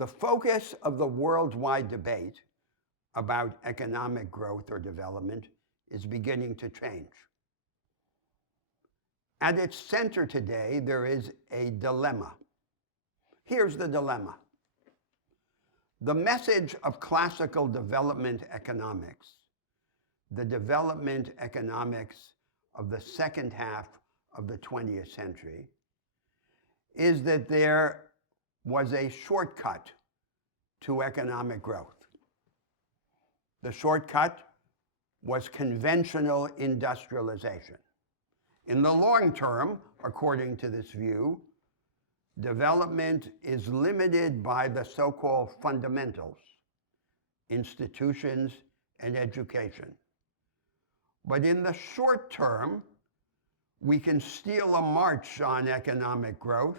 The focus of the worldwide debate about economic growth or development is beginning to change. At its center today, there is a dilemma. Here's the dilemma. The message of classical development economics, the development economics of the second half of the 20th century, is that there was a shortcut to economic growth. The shortcut was conventional industrialization. In the long term, according to this view, development is limited by the so-called fundamentals, institutions and education. But in the short term, we can steal a march on economic growth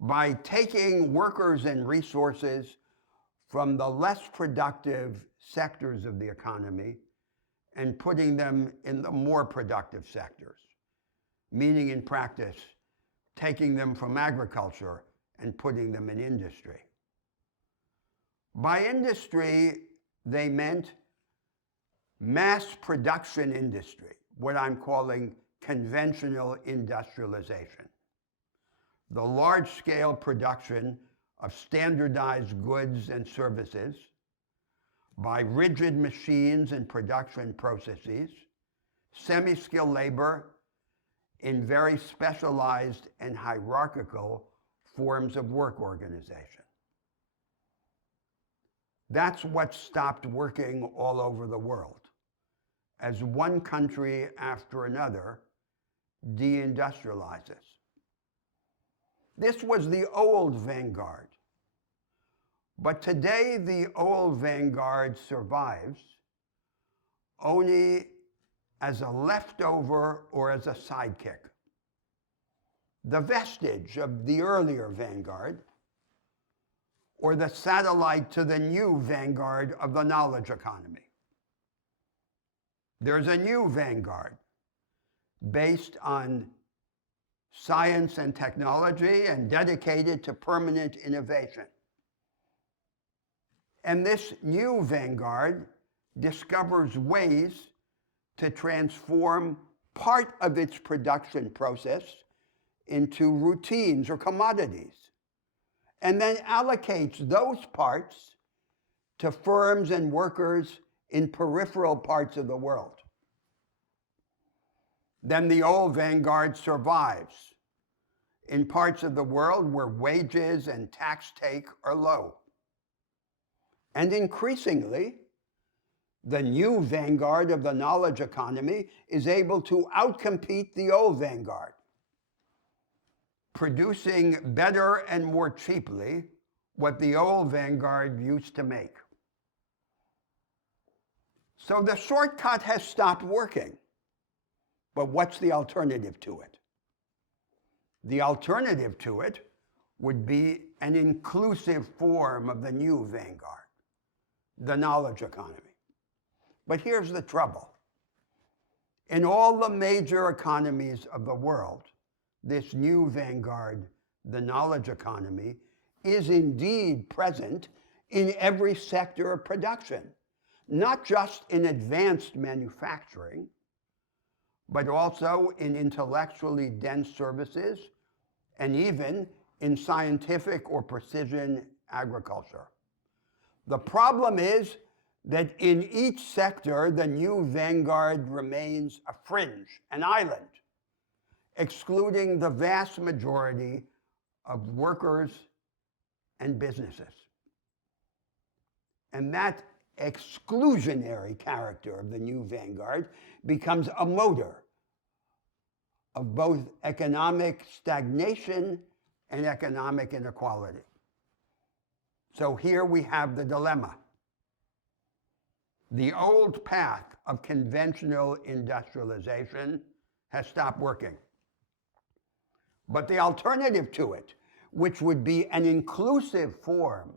by taking workers and resources from the less productive sectors of the economy and putting them in the more productive sectors, meaning in practice, taking them from agriculture and putting them in industry. By industry, they meant mass production industry, what I'm calling conventional industrialization. The large-scale production of standardized goods and services by rigid machines and production processes, semi-skilled labor in very specialized and hierarchical forms of work organization. That's what stopped working all over the world, as one country after another deindustrializes. This was the old vanguard. But today, the old vanguard survives only as a leftover or as a sidekick. The vestige of the earlier vanguard, or the satellite to the new vanguard of the knowledge economy. There's a new vanguard based on science and technology and dedicated to permanent innovation. And this new vanguard discovers ways to transform part of its production process into routines or commodities, and then allocates those parts to firms and workers in peripheral parts of the world. Then the old vanguard survives in parts of the world where wages and tax take are low. And increasingly, the new vanguard of the knowledge economy is able to outcompete the old vanguard, producing better and more cheaply what the old vanguard used to make. So the shortcut has stopped working. But what's the alternative to it? The alternative to it would be an inclusive form of the new vanguard, the knowledge economy. But here's the trouble. In all the major economies of the world, this new vanguard, the knowledge economy, is indeed present in every sector of production, not just in advanced manufacturing, but also in intellectually dense services and even in scientific or precision agriculture. The problem is that in each sector, the new vanguard remains a fringe, an island, excluding the vast majority of workers and businesses. And that exclusionary character of the new vanguard becomes a motor of both economic stagnation and economic inequality. So here we have the dilemma. The old path of conventional industrialization has stopped working. But the alternative to it, which would be an inclusive form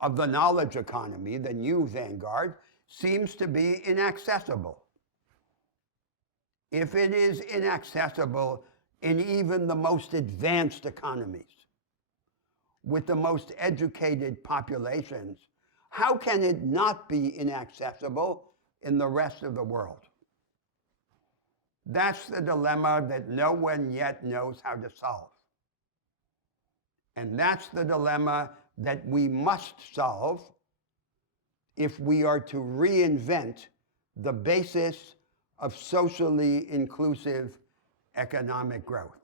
of the knowledge economy, the new vanguard, seems to be inaccessible. If it is inaccessible in even the most advanced economies, with the most educated populations, how can it not be inaccessible in the rest of the world? That's the dilemma that no one yet knows how to solve. And that's the dilemma that we must solve if we are to reinvent the basis of socially inclusive economic growth.